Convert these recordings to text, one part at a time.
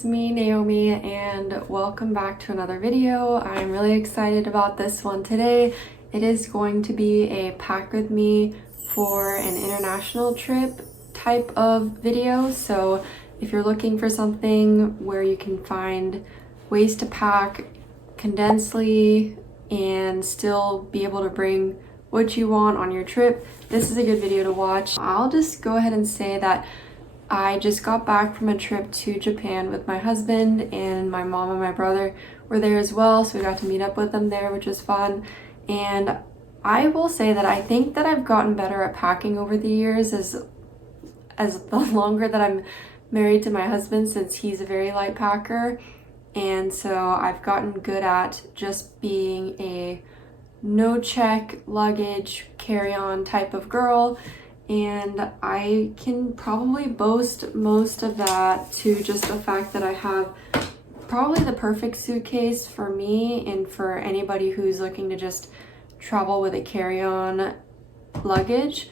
it's me, Naomi, and welcome back to another video. I'm really excited about this one today. It is going to be a pack with me for an international trip type of video. So if you're looking for something where you can find ways to pack condensely and still be able to bring what you want on your trip, this is a good video to watch. I'll just go ahead and say that I just got back from a trip to Japan with my husband, and my mom and my brother were there as well, so we got to meet up with them there, which was fun. And I will say that I think that I've gotten better at packing over the years as the longer that I'm married to my husband, since he's a very light packer. And so I've gotten good at just being a no check luggage carry-on type of girl, and I can probably boast most of that to just the fact that I have probably the perfect suitcase for me and for anybody who's looking to just travel with a carry-on luggage,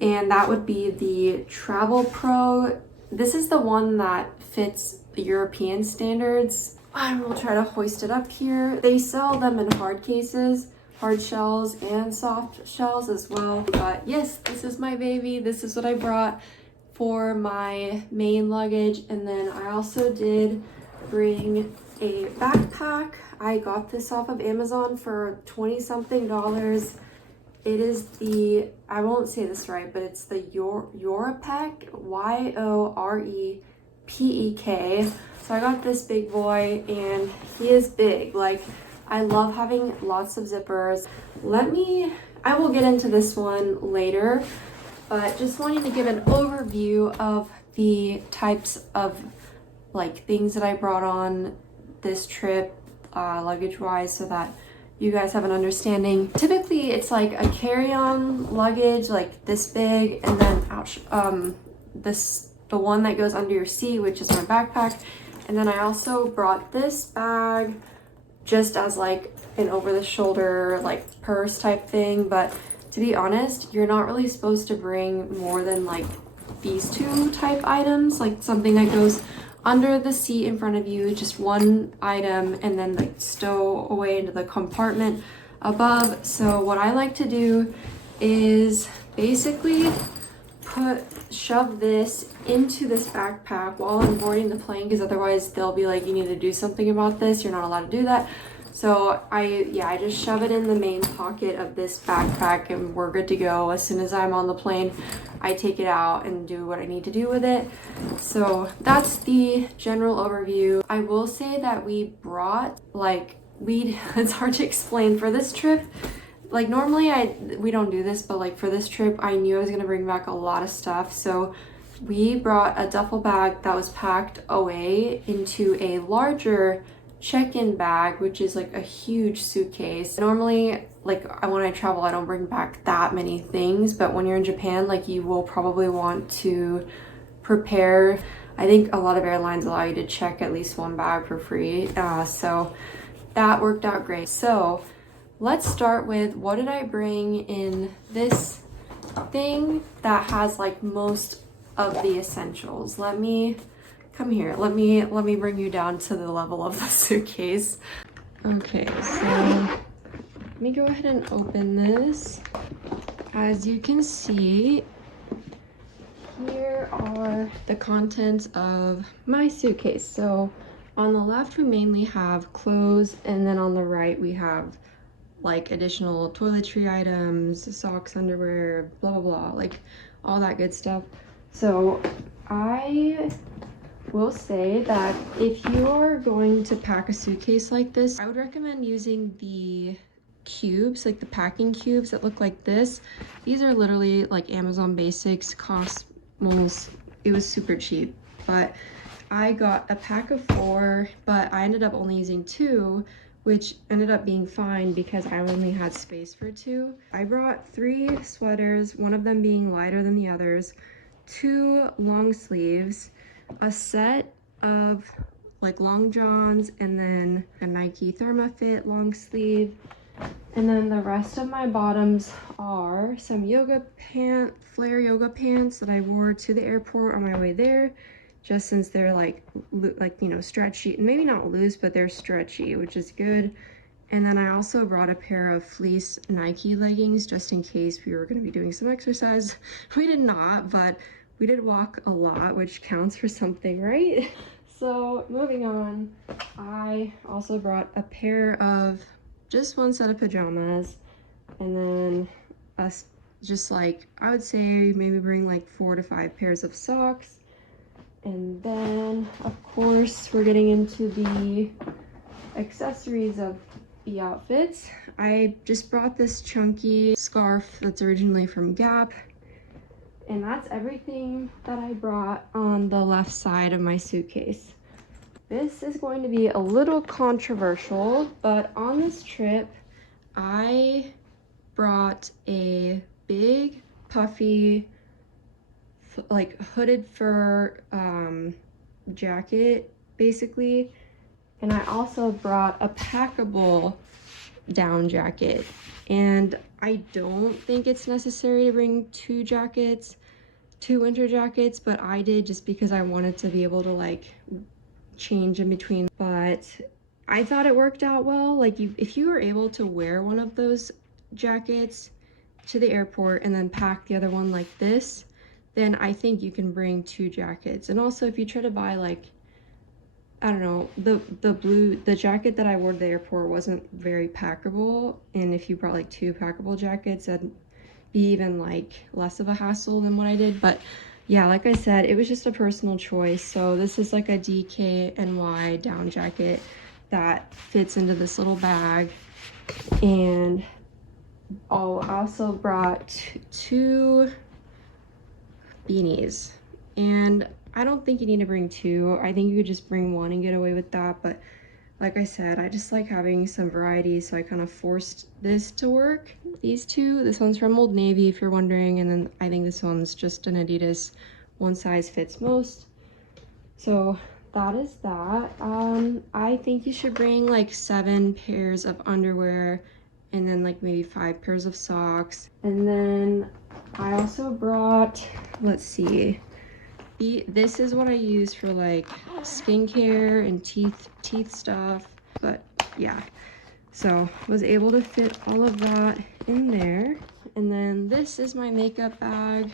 and that would be the Travel Pro. This is the one that fits the European standards. I will try to hoist it up here. They sell them in hard cases, hard shells and soft shells as well. But yes, this is my baby. This is what I brought for my main luggage. And then I also did bring a backpack. I got this off of Amazon for 20 something dollars. It is the, I won't say this right, but it's the Yorepek, Yorepek. So I got this big boy, and he is big. Like, I love having lots of zippers. I will get into this one later, but just wanting to give an overview of the types of like things that I brought on this trip, luggage wise, so that you guys have an understanding. Typically it's like a carry-on luggage like this big, and then the one that goes under your seat, which is my backpack. And then I also brought this bag just as like an over-the-shoulder like purse type thing. But to be honest, you're not really supposed to bring more than like these two type items, like something that goes under the seat in front of you, just one item, and then like stow away into the compartment above. So what I like to do is basically shove this into this backpack while I'm boarding the plane, because otherwise they'll be like, you need to do something about this, you're not allowed to do that. So I just shove it in the main pocket of this backpack, and we're good to go. As soon as I'm on the plane, I take it out and do what I need to do with it. So that's the general overview. I will say that we brought it's hard to explain for this trip. Like normally we don't do this, but like for this trip, I knew I was gonna bring back a lot of stuff. So we brought a duffel bag that was packed away into a larger check-in bag, which is like a huge suitcase. Normally, like when I travel, I don't bring back that many things, but when you're in Japan, like you will probably want to prepare. I think a lot of airlines allow you to check at least one bag for free. So that worked out great. So let's start with, what did I bring in this thing that has like most of the essentials? Come here, let me bring you down to the level of the suitcase. Okay, so let me go ahead and open this. As you can see, here are the contents of my suitcase. So on the left, we mainly have clothes, and then on the right, we have like additional toiletry items, socks, underwear, blah, blah, blah, like all that good stuff. So I will say that if you're going to pack a suitcase like this, I would recommend using the cubes, like the packing cubes that look like this. These are literally like Amazon Basics, Cosmos. It was super cheap, but I got a pack of 4, but I ended up only using 2, which ended up being fine because I only had space for 2. I brought 3 sweaters, one of them being lighter than the others, 2 long sleeves, a set of like long johns, and then a Nike Thermafit long sleeve. And then the rest of my bottoms are some flare yoga pants that I wore to the airport on my way there, just since they're like you know, stretchy, maybe not loose, but they're stretchy, which is good. And then I also brought a pair of fleece Nike leggings just in case we were going to be doing some exercise. We did not, but we did walk a lot, which counts for something, right? So moving on, I also brought a pair of just one set of pajamas, and then just like, I would say maybe bring like 4 to 5 pairs of socks. And then of course we're getting into the accessories of the outfits. I just brought this chunky scarf that's originally from Gap, and that's everything that I brought on the left side of my suitcase. This is going to be a little controversial, but on this trip I brought a big puffy like hooded fur jacket basically, and I also brought a packable down jacket. And I don't think it's necessary to bring 2 winter jackets, but I did just because I wanted to be able to like change in between. But I thought it worked out well. Like if you were able to wear one of those jackets to the airport and then pack the other one like this, then I think you can bring 2 jackets. And also if you try to buy like, I don't know, the jacket that I wore to the airport wasn't very packable, and if you brought like 2 packable jackets, that'd be even like less of a hassle than what I did. But yeah, like I said, it was just a personal choice. So this is like a DKNY down jacket that fits into this little bag. And I also brought 2 beanies, and I don't think you need to bring 2. I think you could just bring 1 and get away with that. But like I said, I just like having some variety, so I kind of forced this to work. These 2, this one's from Old Navy if you're wondering, and then I think this one's just an Adidas, one size fits most. So that is that. I think you should bring like 7 pairs of underwear, and then like maybe 5 pairs of socks. And then I also brought, let's see, this is what I use for like skincare and teeth stuff. But yeah, so was able to fit all of that in there. And then this is my makeup bag.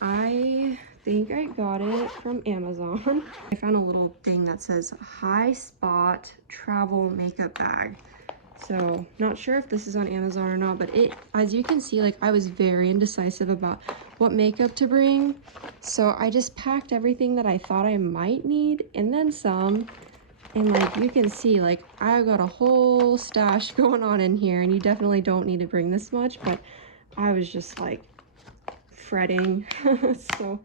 I think I got it from Amazon. I found a little thing that says High Spot Travel Makeup Bag. So not sure if this is on Amazon or not, but it, as you can see, like I was very indecisive about what makeup to bring. So I just packed everything that I thought I might need and then some. And like you can see, like I got a whole stash going on in here, and you definitely don't need to bring this much, but I was just like fretting. So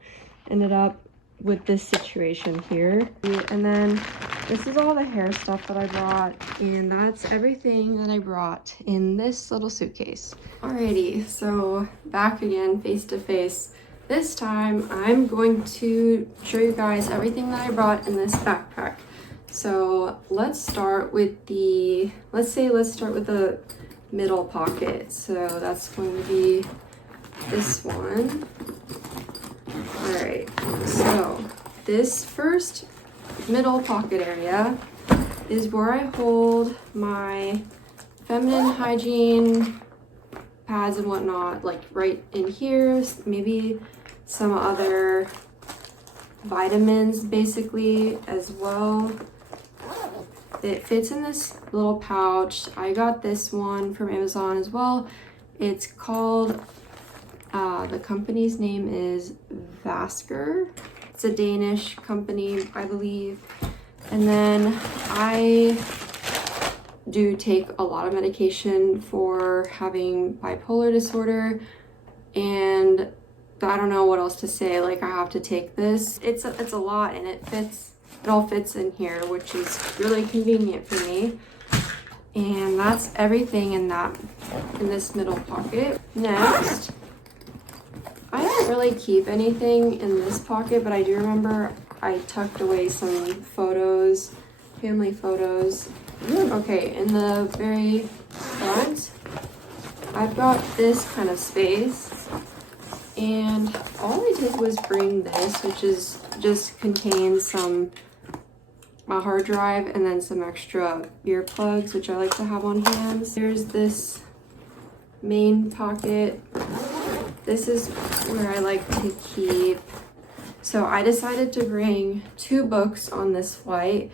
ended up with this situation here. And then this is all the hair stuff that I brought, and that's everything that I brought in this little suitcase. Alrighty, so back again face to face. This time I'm going to show you guys everything that I brought in this backpack. So let's start with the, let's start with the middle pocket. So that's going to be this one. Alright, so this first middle pocket area is where I hold my feminine hygiene pads and whatnot, like right in here, maybe some other vitamins basically as well. It fits in this little pouch. I got this one from Amazon as well. It's called, the company's name is Vasker. It's a Danish company, I believe. And then I do take a lot of medication for having bipolar disorder, and I don't know what else to say. Like I have to take this. It's a lot, and it all fits in here, which is really convenient for me. And that's everything in this middle pocket. Next, I don't really keep anything in this pocket, but I do remember I tucked away some photos, family photos. Okay, in the very front, I've got this kind of space, and all I did was bring this, which is just contains some a hard drive and then some extra earplugs, which I like to have on hand. There's this main pocket. This is where I like to keep. So I decided to bring 2 books on this flight,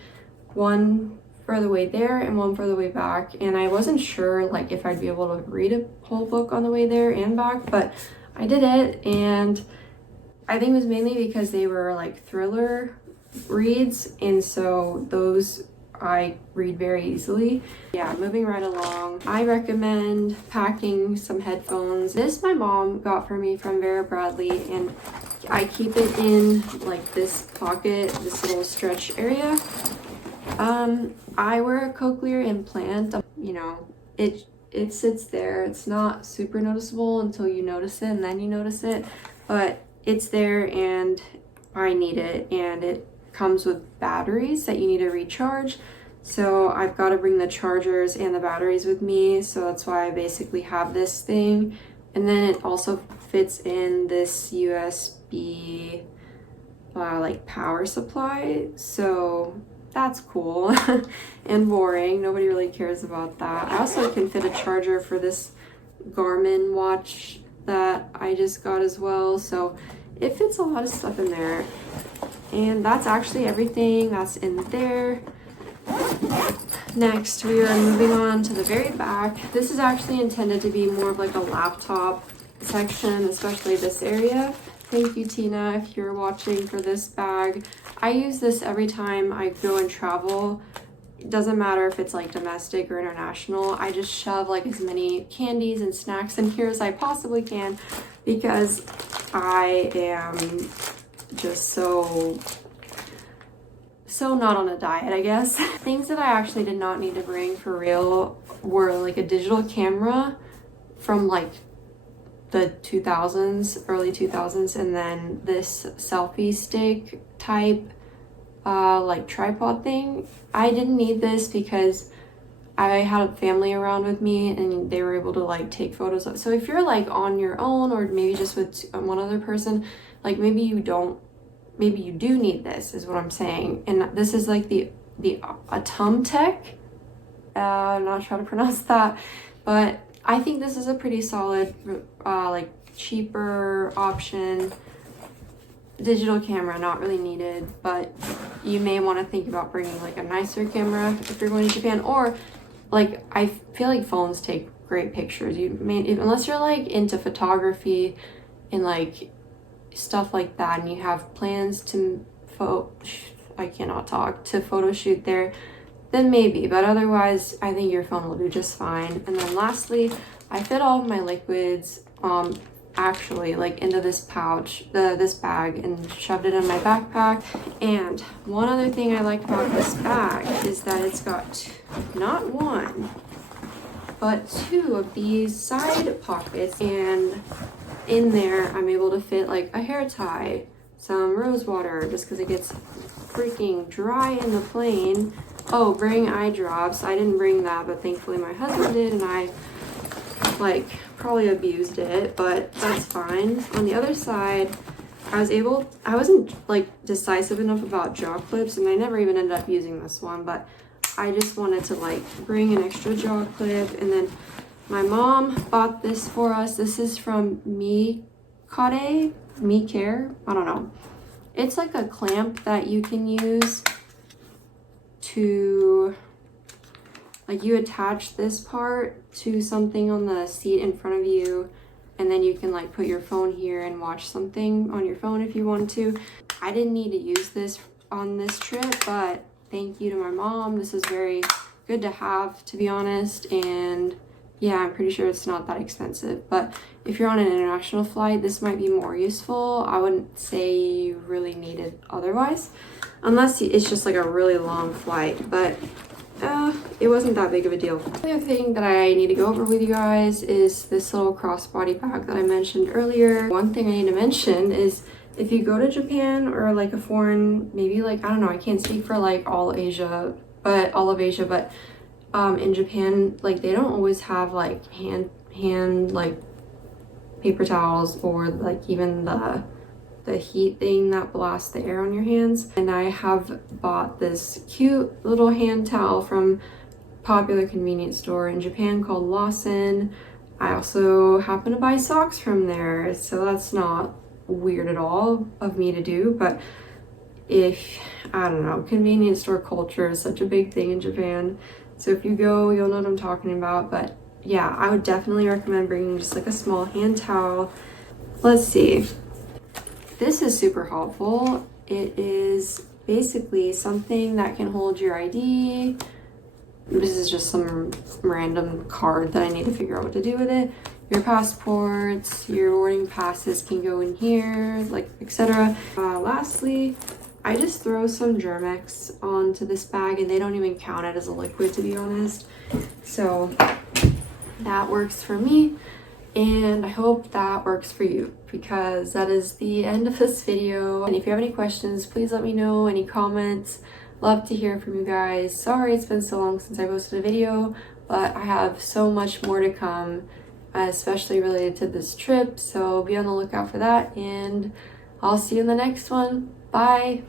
one for the way there and one for the way back. And I wasn't sure like if I'd be able to read a whole book on the way there and back, but I did it. And I think it was mainly because they were like thriller reads, and so those I read very easily. Yeah, moving right along, I recommend packing some headphones. This my mom got for me from Vera Bradley, and I keep it in like this pocket, this little stretch area. I wear a cochlear implant. You know, it sits there. It's not super noticeable until you notice it, and then you notice it, but it's there and I need it, and it comes with batteries that you need to recharge. So I've got to bring the chargers and the batteries with me, so that's why I basically have this thing. And then it also fits in this USB like power supply, so that's cool and boring. Nobody really cares about that. I also can fit a charger for this Garmin watch that I just got as well, so it fits a lot of stuff in there. And that's actually everything that's in there. Next, we are moving on to the very back. This is actually intended to be more of like a laptop section, especially this area. Thank you, Tina, if you're watching, for this bag. I use this every time I go and travel. It doesn't matter if it's like domestic or international. I just shove like as many candies and snacks in here as I possibly can, because I am just so not on a diet, I guess. Things that I actually did not need to bring for real were like a digital camera from like the 2000s, early 2000s, and then this selfie stick type like tripod thing. I didn't need this because I had a family around with me and they were able to like take photos. So if you're like on your own, or maybe just with one other person, like maybe you do need this, is what I'm saying. And this is like the Atomtech. I'm not sure how to pronounce that, but I think this is a pretty solid like cheaper option. Digital camera, not really needed, but you may want to think about bringing like a nicer camera if you're going to Japan. Or like, I feel like phones take great pictures. You may, unless you're like into photography and like stuff like that, and you have plans to photo shoot there, then maybe. But otherwise, I think your phone will do just fine. And then lastly, I fit all of my liquids actually like into this pouch, this bag, and shoved it in my backpack. And one other thing I like about this bag is that it's got not one but 2 of these side pockets, and in there I'm able to fit like a hair tie, some rose water, just because it gets freaking dry in the plane. Oh, bring eye drops. I didn't bring that, but thankfully my husband did, and I like probably abused it, but that's fine. On the other side, I wasn't like decisive enough about jaw clips, and I never even ended up using this one, but I just wanted to like bring an extra jaw clip. And then my mom bought this for us. This is from Me Care, I don't know. It's like a clamp that you can use to, like, you attach this part to something on the seat in front of you, and then you can like put your phone here and watch something on your phone if you want to. I didn't need to use this on this trip, but thank you to my mom. This is very good to have, to be honest. And yeah, I'm pretty sure it's not that expensive, but if you're on an international flight, this might be more useful. I wouldn't say you really need it otherwise, unless it's just like a really long flight, but it wasn't that big of a deal. The other thing that I need to go over with you guys is this little crossbody bag that I mentioned earlier. One thing I need to mention is if you go to Japan or like a foreign, maybe like, I don't know, I can't speak for like all of Asia, but in Japan, like they don't always have like hand like paper towels, or like even the the heat thing that blasts the air on your hands. And I have bought this cute little hand towel from popular convenience store in Japan called Lawson. I also happen to buy socks from there, so that's not weird at all of me to do. But if, I don't know, convenience store culture is such a big thing in Japan, so if you go, you'll know what I'm talking about. But yeah, I would definitely recommend bringing just like a small hand towel. Let's see, this is super helpful. It is basically something that can hold your ID. This is just some random card that I need to figure out what to do with it. Your passports, your boarding passes can go in here, like etc. Lastly, I just throw some Germ-X onto this bag, and they don't even count it as a liquid, to be honest. So that works for me, and I hope that works for you, because that is the end of this video. And if you have any questions, please let me know. Any comments, love to hear from you guys. Sorry it's been so long since I posted a video, but I have so much more to come, especially related to this trip, so be on the lookout for that, and I'll see you in the next one. Bye.